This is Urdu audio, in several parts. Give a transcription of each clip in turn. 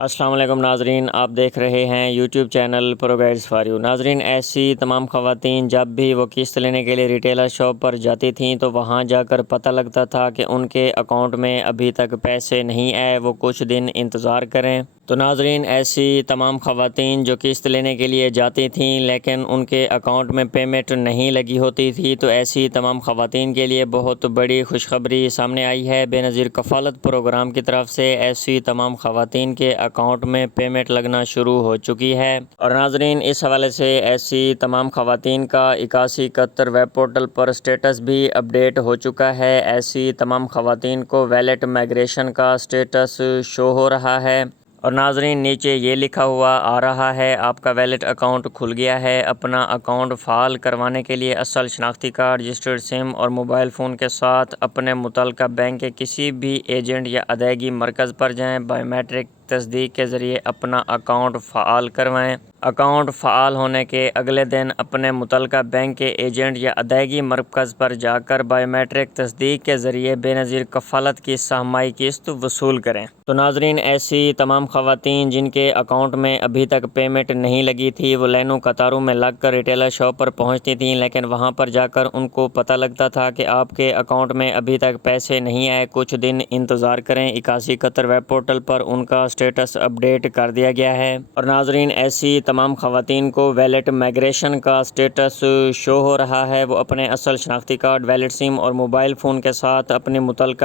السلام علیکم ناظرین، آپ دیکھ رہے ہیں YouTube channel pro guides for you. ناظرین، ایسی تمام خواتین جب بھی وہ قسط لینے کے لیے ریٹیلر شاپ پر جاتی تھیں تو وہاں جا کر پتہ لگتا تھا کہ ان کے اکاؤنٹ میں ابھی تک پیسے نہیں آئے، وہ کچھ دن انتظار کریں۔ تو ناظرین، ایسی تمام خواتین جو قسط لینے کے لیے جاتی تھیں لیکن ان کے اکاؤنٹ میں پیمنٹ نہیں لگی ہوتی تھی، تو ایسی تمام خواتین کے لیے بہت بڑی خوشخبری سامنے آئی ہے۔ بے نظیر کفالت پروگرام کی طرف سے ایسی تمام خواتین کے اکاؤنٹ میں پیمنٹ لگنا شروع ہو چکی ہے۔ اور ناظرین، اس حوالے سے ایسی تمام خواتین کا 8171 ویب پورٹل پر سٹیٹس بھی اپڈیٹ ہو چکا ہے۔ ایسی تمام خواتین کو ویلٹ مائگریشن کا سٹیٹس شو ہو رہا ہے۔ اور ناظرین، نیچے یہ لکھا ہوا آ رہا ہے، آپ کا ویلٹ اکاؤنٹ کھل گیا ہے۔ اپنا اکاؤنٹ فعال کروانے کے لیے اصل شناختی کارڈ، رجسٹرڈ سم اور موبائل فون کے ساتھ اپنے متعلقہ بینک کے کسی بھی ایجنٹ یا ادائیگی مرکز پر جائیں۔ بائیو میٹرک تصدیق کے ذریعے اپنا اکاؤنٹ فعال کروائیں۔ اکاؤنٹ فعال ہونے کے اگلے دن اپنے متعلقہ بینک کے ایجنٹ یا ادائیگی مرکز پر جا کر بائیو میٹرک تصدیق کے ذریعے بے نظیر کفالت کی سہمائی قسط وصول کریں۔ تو ناظرین، ایسی تمام خواتین جن کے اکاؤنٹ میں ابھی تک پیمنٹ نہیں لگی تھی، وہ لائنوں قطاروں میں لگ کر ریٹیلر شاپ پر پہنچتی تھیں، لیکن وہاں پر جا کر ان کو پتہ لگتا تھا کہ آپ کے اکاؤنٹ میں ابھی تک پیسے نہیں آئے، کچھ دن انتظار کریں۔ 8171 ویب پورٹل پر ان کا سٹیٹس اپڈیٹ کر دیا گیا ہے۔ اور ناظرین، ایسی تمام خواتین کو ویلٹ مائگریشن کا سٹیٹس شو ہو رہا ہے۔ وہ اپنے اصل شناختی کارڈ، ویلٹ سم اور موبائل فون کے ساتھ اپنے متعلقہ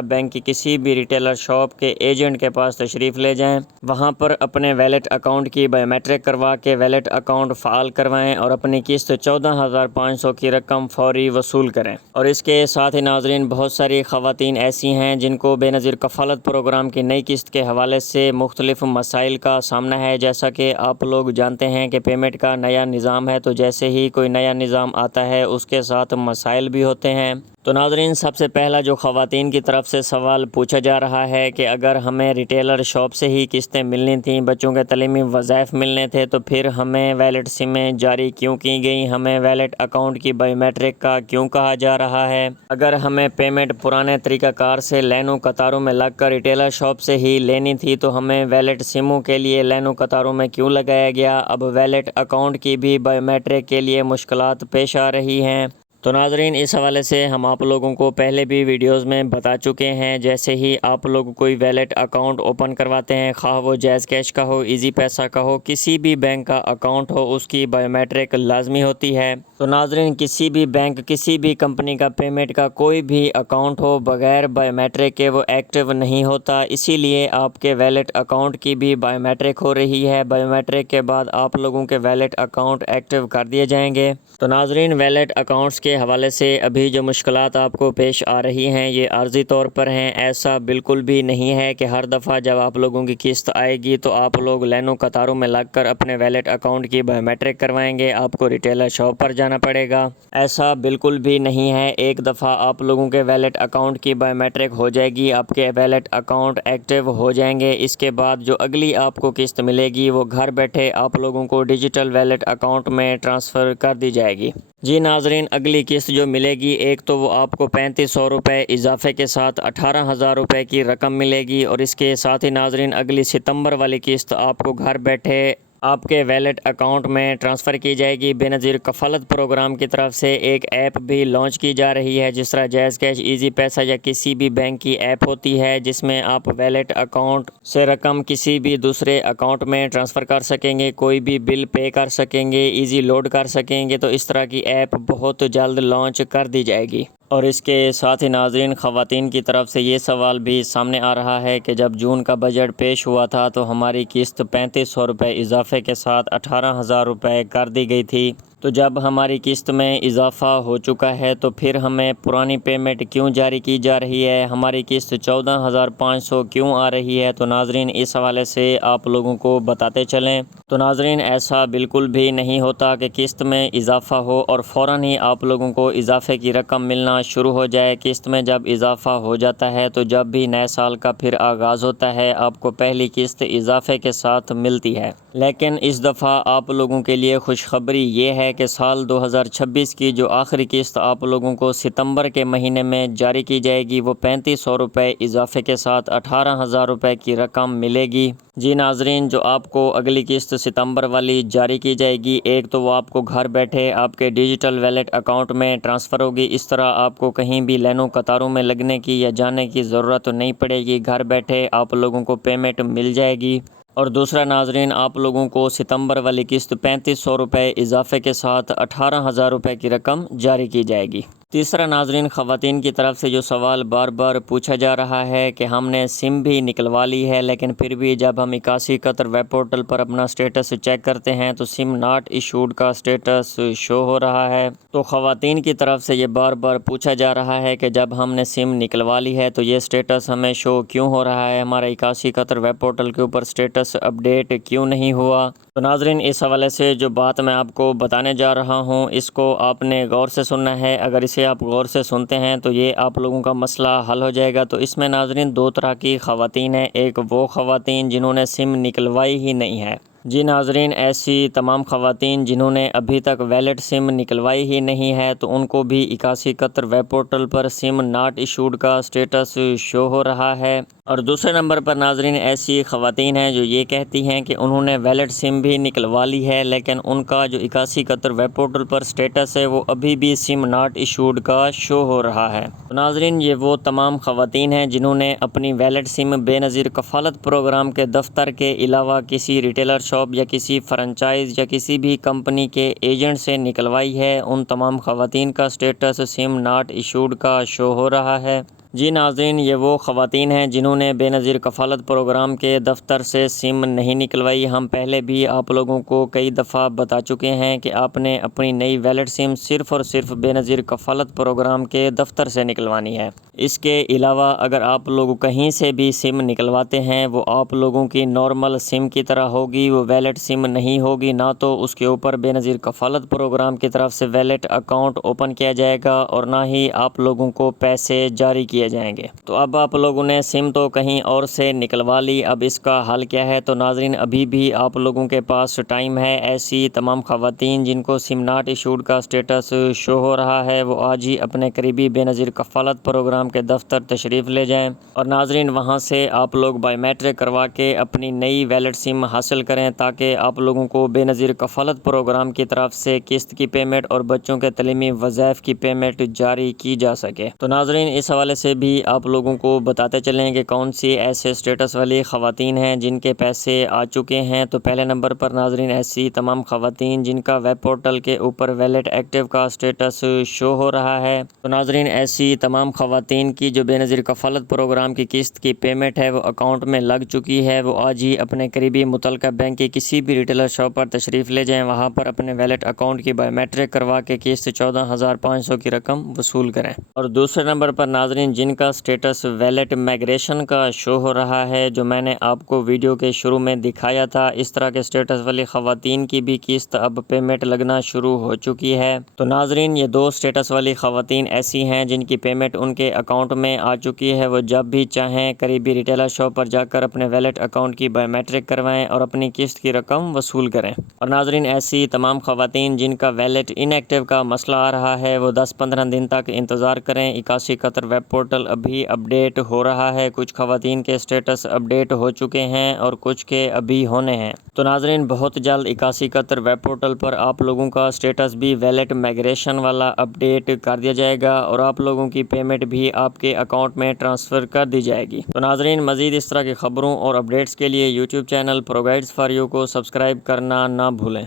بینک کی کسی بھی ریٹیلر شاپ کے ایجنٹ کے پاس تشریف لے جائیں۔ وہاں پر اپنے ویلٹ اکاؤنٹ کی بائیو میٹرک کروا کے ویلٹ اکاؤنٹ فعال کروائیں اور اپنی قسط 14,500 کی رقم فوری وصول کریں۔ اور اس کے ساتھ ہی ناظرین، بہت ساری خواتین ایسی ہیں جن کو بے نظیر کفالت پروگرام کی نئی قسط کے حوالے سے مختلف مسائل کا سامنا ہے۔ جیسا کہ آپ لوگ جانتے ہیں کہ پیمنٹ کا نیا نظام ہے، تو جیسے ہی کوئی نیا نظام آتا ہے اس کے ساتھ مسائل بھی ہوتے ہیں۔ تو ناظرین، سب سے پہلا جو خواتین کی طرف سے سوال پوچھا جا رہا ہے کہ اگر ہمیں ریٹیلر شاپ سے ہی قسطیں ملنی تھیں، بچوں کے تعلیمی وظائف ملنے تھے، تو پھر ہمیں ویلٹ سمیں جاری کیوں کی گئیں؟ ہمیں ویلٹ اکاؤنٹ کی بائیو میٹرک کا کیوں کہا جا رہا ہے؟ اگر ہمیں پیمنٹ پرانے طریقہ کار سے لائنوں قطاروں میں لگ کر ریٹیلر شاپ سے ہی لینی تھی، تو ہمیں ویلٹ سموں کے لیے لائنوں قطاروں میں کیوں لگایا گیا؟ اب ویلٹ اکاؤنٹ کی بھی بائیو میٹرک کے لیے مشکلات پیش آ رہی ہیں۔ تو ناظرین، اس حوالے سے ہم آپ لوگوں کو پہلے بھی ویڈیوز میں بتا چکے ہیں، جیسے ہی آپ لوگ کوئی ویلٹ اکاؤنٹ اوپن کرواتے ہیں، خواہ وہ جائز کیش کا ہو، ایزی پیسہ کا ہو، کسی بھی بینک کا اکاؤنٹ ہو، اس کی بائیو میٹرک لازمی ہوتی ہے۔ تو ناظرین، کسی بھی بینک، کسی بھی کمپنی کا پیمنٹ کا کوئی بھی اکاؤنٹ ہو، بغیر بائیو میٹرک کے وہ ایکٹیو نہیں ہوتا۔ اسی لیے آپ کے ویلٹ اکاؤنٹ کی بھی بائیو میٹرک ہو رہی ہے۔ بائیو میٹرک کے بعد آپ لوگوں کے ویلٹ اکاؤنٹ ایکٹیو کر دیے جائیں گے۔ تو ناظرین، ویلٹ اکاؤنٹس کے حوالے سے ابھی جو مشکلات آپ کو پیش آ رہی ہیں، یہ عارضی طور پر ہیں۔ ایسا بالکل بھی نہیں ہے کہ ہر دفعہ جب آپ لوگوں کی قسط آئے گی تو آپ لوگ لائنوں قطاروں میں لگ کر اپنے ویلٹ اکاؤنٹ کی بائیو میٹرک کروائیں گے، آپ کو ریٹیلر شاپ پر جانا پڑے گا۔ ایسا بالکل بھی نہیں ہے۔ ایک دفعہ آپ لوگوں کے ویلٹ اکاؤنٹ کی بائیو میٹرک ہو جائے گی، آپ کے ویلٹ اکاؤنٹ ایکٹیو ہو جائیں گے۔ اس کے بعد جو اگلی آپ کو قسط ملے گی، وہ گھر بیٹھے آپ لوگوں کو ڈیجیٹل ویلٹ اکاؤنٹ میں ٹرانسفر کر دی جائے گی۔ جی ناظرین، اگلی قسط جو ملے گی، ایک تو وہ آپ کو 3500 روپے اضافے کے ساتھ 18,000 روپے کی رقم ملے گی، اور اس کے ساتھ ہی ناظرین، اگلی ستمبر والی قسط آپ کو گھر بیٹھے آپ کے ویلٹ اکاؤنٹ میں ٹرانسفر کی جائے گی۔ بے نظیر کفالت پروگرام کی طرف سے ایک ایپ بھی لانچ کی جا رہی ہے، جس طرح جائز کیش، ایزی پیسہ یا کسی بھی بینک کی ایپ ہوتی ہے، جس میں آپ ویلٹ اکاؤنٹ سے رقم کسی بھی دوسرے اکاؤنٹ میں ٹرانسفر کر سکیں گے، کوئی بھی بل پے کر سکیں گے، ایزی لوڈ کر سکیں گے۔ تو اس طرح کی ایپ بہت جلد لانچ کر دی جائے گی۔ اور اس کے ساتھ ہی ناظرین، خواتین کی طرف سے یہ سوال بھی سامنے آ رہا ہے کہ جب جون کا بجٹ پیش ہوا تھا تو ہماری قسط 3500 روپے اضافے کے ساتھ 18,000 روپے کر دی گئی تھی، تو جب ہماری قسط میں اضافہ ہو چکا ہے تو پھر ہمیں پرانی پیمنٹ کیوں جاری کی جا رہی ہے؟ ہماری قسط 14,500 کیوں آ رہی ہے؟ تو ناظرین، اس حوالے سے آپ لوگوں کو بتاتے چلیں۔ تو ناظرین، ایسا بالکل بھی نہیں ہوتا کہ قسط میں اضافہ ہو اور فوراً ہی آپ لوگوں کو اضافے کی رقم ملنا شروع ہو جائے۔ قسط میں جب اضافہ ہو جاتا ہے تو جب بھی نئے سال کا پھر آغاز ہوتا ہے، آپ کو پہلی قسط اضافے کے ساتھ ملتی ہے۔ لیکن اس دفعہ آپ لوگوں کے لیے خوشخبری یہ ہے کہ سال 2026 کی جو آخری قسط آپ لوگوں کو ستمبر کے مہینے میں جاری کی جائے گی وہ 3500 روپے اضافے کے ساتھ 18,000 روپے کی رقم ملے گی۔ جی ناظرین، جو آپ کو اگلی قسط ستمبر والی جاری کی جائے گی، ایک تو وہ آپ کو گھر بیٹھے آپ کے ڈیجیٹل ویلیٹ اکاؤنٹ میں ٹرانسفر ہوگی۔ اس طرح آپ کو کہیں بھی لائنوں قطاروں میں لگنے کی یا جانے کی ضرورت نہیں پڑے گی، گھر بیٹھے آپ لوگوں کو پیمنٹ مل جائے گی۔ اور دوسرا ناظرین، آپ لوگوں کو ستمبر والی قسط 3500 روپے اضافے کے ساتھ 18,000 روپے کی رقم جاری کی جائے گی۔ تیسرا ناظرین، خواتین کی طرف سے جو سوال بار بار پوچھا جا رہا ہے کہ ہم نے سم بھی نکلوا لی ہے لیکن پھر بھی جب ہم 81 قطر ویب پورٹل پر اپنا سٹیٹس چیک کرتے ہیں تو سم ناٹ ایشوڈ کا سٹیٹس شو ہو رہا ہے۔ تو خواتین کی طرف سے یہ بار بار پوچھا جا رہا ہے کہ جب ہم نے سم نکلوا لی ہے تو یہ سٹیٹس ہمیں شو کیوں ہو رہا ہے، ہمارا 81 قطر ویب پورٹل کے اوپر سٹیٹس اپڈیٹ کیوں نہیں ہوا۔ تو ناظرین، اس حوالے سے جو بات میں آپ کو بتانے جا رہا ہوں اس کو آپ نے غور سے سننا ہے۔ اگر اسے آپ غور سے سنتے ہیں تو یہ آپ لوگوں کا مسئلہ حل ہو جائے گا۔ تو اس میں ناظرین دو طرح کی خواتین ہیں، ایک وہ خواتین جنہوں نے سم نکلوائی ہی نہیں ہے۔ جی ناظرین، ایسی تمام خواتین جنہوں نے ابھی تک ویلڈ سم نکلوائی ہی نہیں ہے تو ان کو بھی 81 قطر ویب پورٹل پر سم ناٹ ایشوڈ کا سٹیٹس شو ہو رہا ہے۔ اور دوسرے نمبر پر ناظرین ایسی خواتین ہیں جو یہ کہتی ہیں کہ انہوں نے ویلڈ سم بھی نکلوا لی ہے لیکن ان کا جو 81 قطر ویب پورٹل پر سٹیٹس ہے وہ ابھی بھی سم ناٹ ایشوڈ کا شو ہو رہا ہے۔ تو ناظرین، یہ وہ تمام خواتین ہیں جنہوں نے اپنی ویلڈ سم بے نظیر کفالت پروگرام کے دفتر کے علاوہ کسی ریٹیلر شاپ یا کسی فرنچائز یا کسی بھی کمپنی کے ایجنٹ سے نکلوائی ہے، ان تمام خواتین کا سٹیٹس سم ناٹ ایشوڈ کا شو ہو رہا ہے۔ جی ناظرین، یہ وہ خواتین ہیں جنہوں نے بے نظیر کفالت پروگرام کے دفتر سے سم نہیں نکلوائی۔ ہم پہلے بھی آپ لوگوں کو کئی دفعہ بتا چکے ہیں کہ آپ نے اپنی نئی ویلڈ سم صرف اور صرف بے نظیر کفالت پروگرام کے دفتر سے نکلوانی ہے۔ اس کے علاوہ اگر آپ لوگ کہیں سے بھی سم نکلواتے ہیں وہ آپ لوگوں کی نارمل سم کی طرح ہوگی، وہ ویلڈ سم نہیں ہوگی، نہ تو اس کے اوپر بے نظیر کفالت پروگرام کی طرف سے ویلڈ اکاؤنٹ اوپن کیا جائے گا اور نہ ہی آپ لوگوں کو پیسے جاری کیے جائیں گے۔ تو اب آپ لوگوں نے سم تو کہیں اور سے نکلوا لی، اب اس کا حل کیا ہے؟ تو ناظرین، ابھی بھی آپ لوگوں کے پاس ٹائم ہے۔ ایسی تمام خواتین جن کو سم ناٹ ایشوڈ کا سٹیٹس شو ہو رہا ہے وہ آج ہی اپنے قریبی بے نظیر کفالت پروگرام کے دفتر تشریف لے جائیں اور ناظرین وہاں سے آپ لوگ بائیو میٹرک کروا کے اپنی نئی ویلڈ سم حاصل کریں تاکہ آپ لوگوں کو بے نظیر کفالت پروگرام کی طرف سے قسط کی پیمنٹ اور بچوں کے تعلیمی وظائف کی پیمنٹ جاری کی جا سکے۔ تو ناظرین، اس حوالے سے بھی آپ لوگوں کو بتاتے چلیں کہ کون سی ایسے سٹیٹس والی خواتین ہیں جن کے پیسے آ چکے ہیں۔ تو پہلے نمبر پر ناظرین ایسی تمام خواتین جن کا ویب پورٹل کے اوپر ویلڈ ایکٹیو کا سٹیٹس شو ہو رہا ہے۔ تو ناظرین ایسی تمام خواتین کی جو بے نظیر کفالت پروگرام کی قسط کی پیمنٹ ہے وہ اکاؤنٹ میں لگ چکی ہے، وہ آج ہی اپنے قریبی متعلقہ بینک کی کسی بھی ریٹیلر شاپ پر تشریف لے جائیں، وہاں پر اپنے ویلڈ اکاؤنٹ کی بائیو میٹرک کروا کے قسط 14,500 کی رقم وصول کریں۔ اور دوسرے نمبر پر ناظرین جن کا سٹیٹس ویلڈ مائگریشن کا شو ہو رہا ہے، جو میں نے آپ کو ویڈیو کے شروع میں دکھایا تھا، اس طرح کے سٹیٹس والی خواتین کی بھی قسط اب پیمنٹ لگنا شروع ہو چکی ہے۔ تو ناظرین یہ دو سٹیٹس والی خواتین ایسی ہیں جن کی پیمنٹ ان کے اکاؤنٹ میں آ چکی ہے، وہ جب بھی چاہیں قریبی ریٹیلر شاپ پر جا کر اپنے ویلڈ اکاؤنٹ کی بائیو میٹرک کروائیں اور اپنی قسط کی رقم وصول کریں۔ اور ناظرین ایسی تمام خواتین جن کا ویلڈ ان ایکٹیو کا مسئلہ آ رہا ہے وہ 10-15 دن تک انتظار کریں۔ 81 قطر ویب پورٹل ابھی اپڈیٹ ہو رہا ہے، کچھ خواتین کے سٹیٹس اپڈیٹ ہو چکے ہیں اور کچھ کے ابھی ہونے ہیں۔ تو ناظرین بہت جلد 81 قطر ویب پورٹل پر آپ لوگوں کا سٹیٹس بھی ویلڈ مائگریشن والا اپڈیٹ کر دیا جائے گا اور آپ لوگوں کی پیمنٹ بھی آپ کے اکاؤنٹ میں ٹرانسفر کر دی جائے گی۔ تو ناظرین مزید اس طرح کی خبروں اور اپڈیٹس کے لیے YouTube channel pro guides for you کو سبسکرائب کرنا نہ بھولیں۔